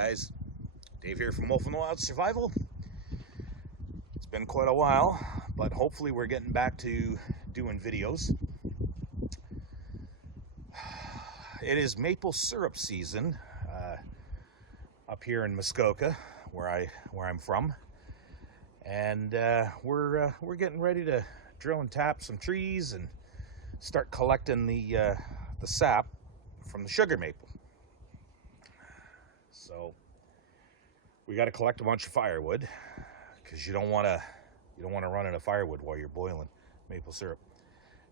guys, Dave here from Wolf in the Wild Survival. It's been quite a while, but hopefully we're getting back to doing videos. It is maple syrup season up here in Muskoka, where I'm from, and we're getting ready to drill and tap some trees and start collecting the sap from the sugar maple. So we got to collect a bunch of firewood because you don't want to run out of firewood while you're boiling maple syrup,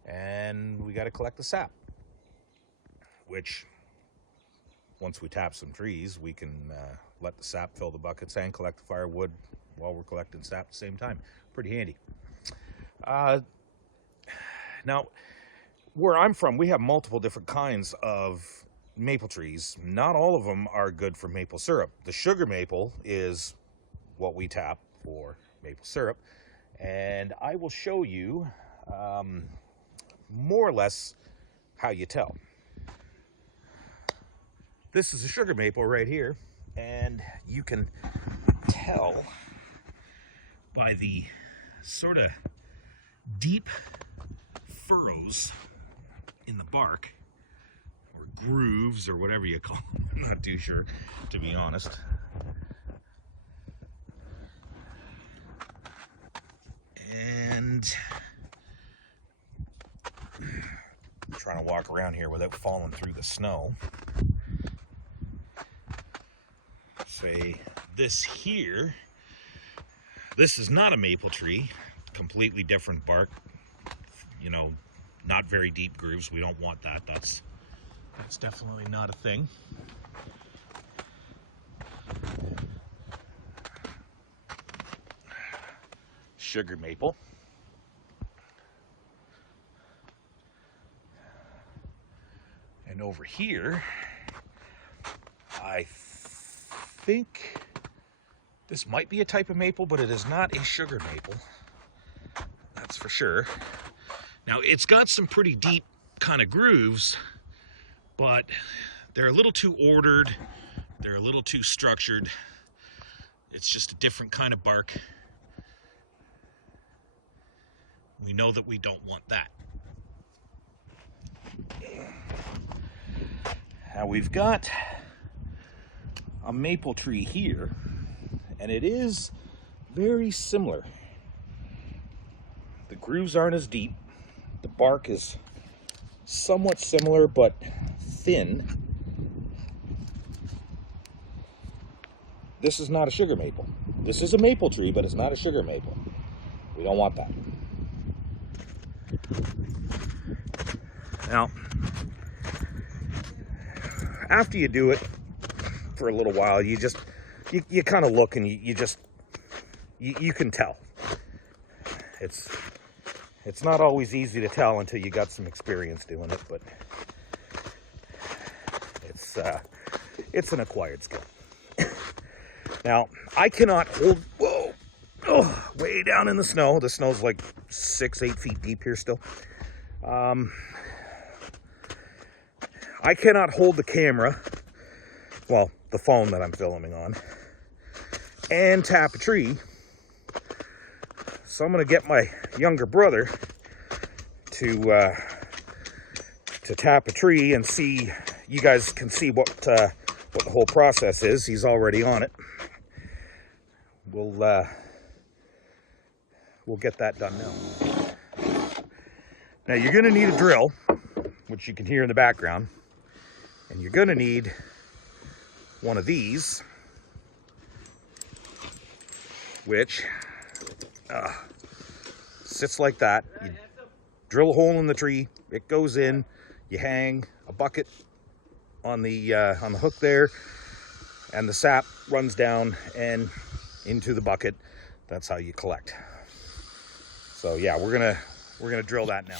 and we got to collect the sap, which once we tap some trees, we can let the sap fill the buckets and collect the firewood while we're collecting sap at the same time. Pretty handy. Now, where I'm from, we have multiple different kinds of maple trees. Not all of them are good for maple syrup. The sugar maple is what we tap for maple syrup, and I will show you more or less how you tell. This is a sugar maple right here, and you can tell by the sort of deep furrows in the bark, or grooves, or whatever you call them. I'm not too sure, to be honest. And I'm trying to walk around here without falling through the snow. Say this here, this is not a maple tree, completely different bark, you know, not very deep grooves. We don't want that. That's definitely not a thing. Sugar maple. And over here, I think this might be a type of maple, but it is not a sugar maple. That's for sure. Now, it's got some pretty deep kind of grooves, but they're a little too ordered. They're a little too structured. It's just a different kind of bark. We know that we don't want that. Now, we've got a maple tree here, and it is very similar. The grooves aren't as deep. The bark is somewhat similar, but thin. This is not a sugar maple. This is a maple tree, but it's not a sugar maple. We don't want that. Now, after you do it for a little while, you kind of look, and you can tell. It's not always easy to tell until you got some experience doing it, but it's an acquired skill. Now, I cannot hold, way down in the snow. The snow's like 6-8 feet deep here still. I cannot hold the camera, well, the phone that I'm filming on, and tap a tree. So I'm going to get my younger brother to tap a tree and see. You guys can see what the whole process is. He's already on it. We'll get that done now. Now, you're going to need a drill, which you can hear in the background, and you're going to need one of these, which sits like that. You drill a hole in the tree, it goes in, you hang a bucket on the hook there, and the sap runs down and into the bucket. That's how you collect. So yeah, we're gonna drill that now.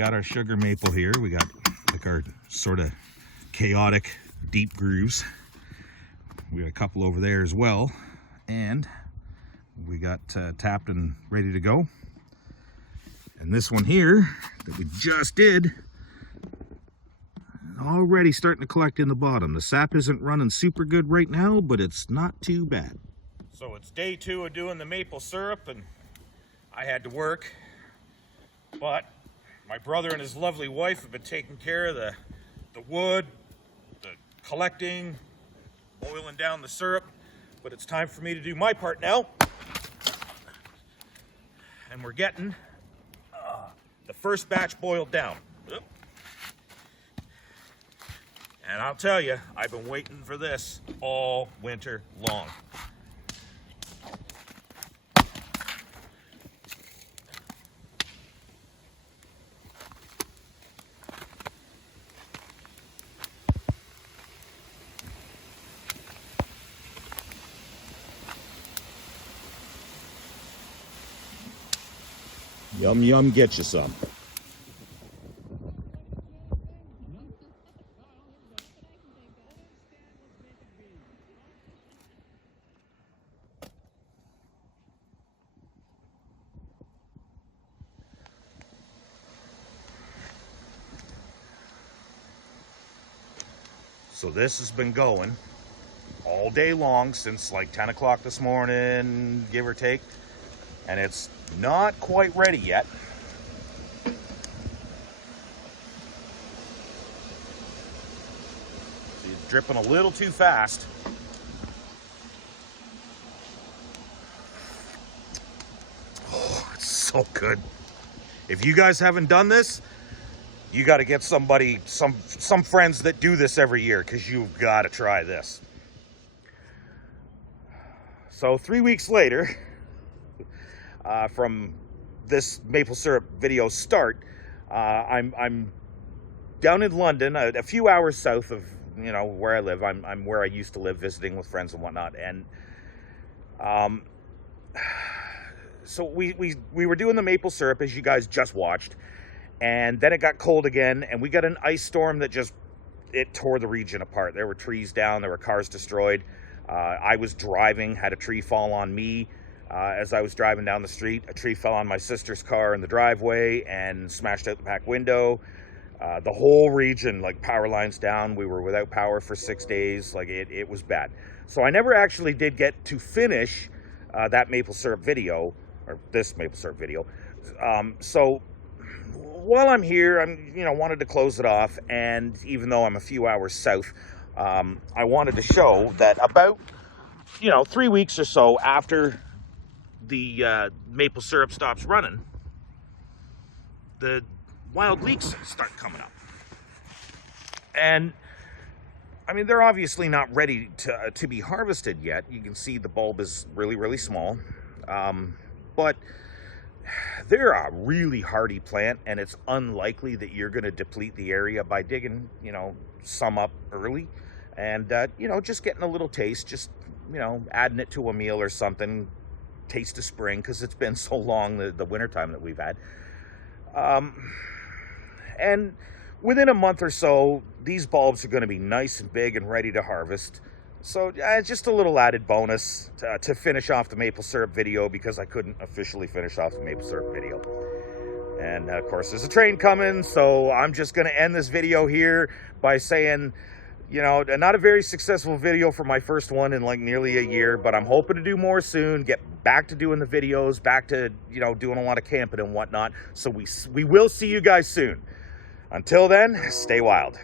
got our sugar maple here. We got like our sort of chaotic deep grooves. We got a couple over there as well, and we got tapped and ready to go. And this one here that we just did, already starting to collect in the bottom. The sap isn't running super good right now, but it's not too bad. So it's day 2 of doing the maple syrup, and I had to work, but my brother and his lovely wife have been taking care of the wood, the collecting, boiling down the syrup, but it's time for me to do my part now. And we're getting the first batch boiled down. And I'll tell you, I've been waiting for this all winter long. Yum, yum, get you some. So this has been going all day long since like 10 o'clock this morning, give or take, and it's not quite ready yet. It's dripping a little too fast. Oh, it's so good. If you guys haven't done this, you got to get somebody, some friends that do this every year, because you've got to try this. So 3 weeks later, from this maple syrup video start, I'm down in London, a few hours south of where I live. I'm where I used to live, visiting with friends and whatnot, and so we were doing the maple syrup, as you guys just watched. And then it got cold again, and we got an ice storm that it tore the region apart. There were trees down, there were cars destroyed. I was driving, had a tree fall on me as I was driving down the street. A tree fell on my sister's car in the driveway and smashed out the back window. The whole region, like power lines down. We were without power for 6 days. Like it was bad. So I never actually did get to finish that maple syrup video, or this maple syrup video. So while I'm here, I'm wanted to close it off, and even though I'm a few hours south, I wanted to show that about 3 weeks or so after the maple syrup stops running, the wild leeks start coming up. And I mean, they're obviously not ready to be harvested yet. You can see the bulb is really, really small, but they're a really hardy plant, and it's unlikely that you're going to deplete the area by digging, some up early, and just getting a little taste, just adding it to a meal or something, taste of spring, because it's been so long, the winter time that we've had. And within a month or so, these bulbs are going to be nice and big and ready to harvest. So just a little added bonus to finish off the maple syrup video, because I couldn't officially finish off the maple syrup video. And of course there's a train coming, so I'm just going to end this video here by saying, not a very successful video for my first one in like nearly a year, but I'm hoping to do more soon, get back to doing the videos, back to, doing a lot of camping and whatnot. So we will see you guys soon. Until then, stay wild.